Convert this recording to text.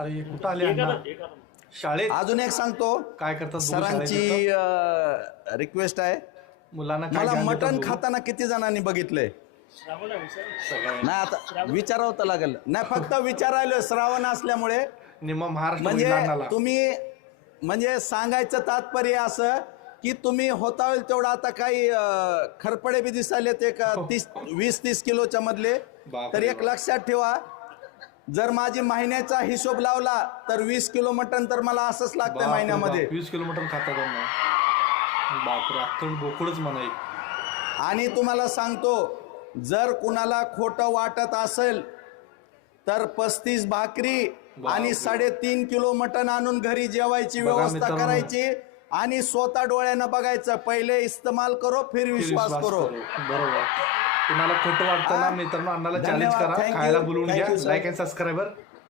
अरे कुठं आले अण्णा? शाळेत? अजून एक सांगतो. काय करतात बघू सरांची. रिक्वेस्ट आहे. मुलांना काय मला ज्ञान देतात मटण बघू. खाताना किती जणांनी बघितलंय? नाही आता विचारावं तर लागेल. नाही फक्त विचारायला श्रावण असल्यामुळे. निम्मा महाराष्ट्र म्हणजे. तुम्ही म्हणजे सांगायचं तात्पर्य असं की तुम्ही होता होईल तेवढं आता काही अं, खरपडे बी दिसायले ते का तीस वीस तीस किलोच्या मधले. बापरे तर एक लक्षात ठेवा जर माझी महिन्याचा हिशोब लावला तर वीस किलो मटन तर मला असंच बापरे महिन्यामध्ये. बाप, वीस किलोमीटर बापरे अख्खं गोकुळच म्हणाय आणि तुम्हाला सांगतो जर कुणाला खोटं वाटत असेल तर पस्तीस भाकरी आणि साडेतीन किलो मटण आणून घरी जेवायची बघा व्यवस्था मित्रांनो. करायची आणि स्वतः डोळ्यानं बघायचं पहिले इस्तेमाल करो फिर विश्वास करो. बरोबर. तुम्हाला खोटं वाटतं ना मित्रांनो अण्णाला चॅलेंज. करा. खायला बोलवून घ्या. Like and subscriber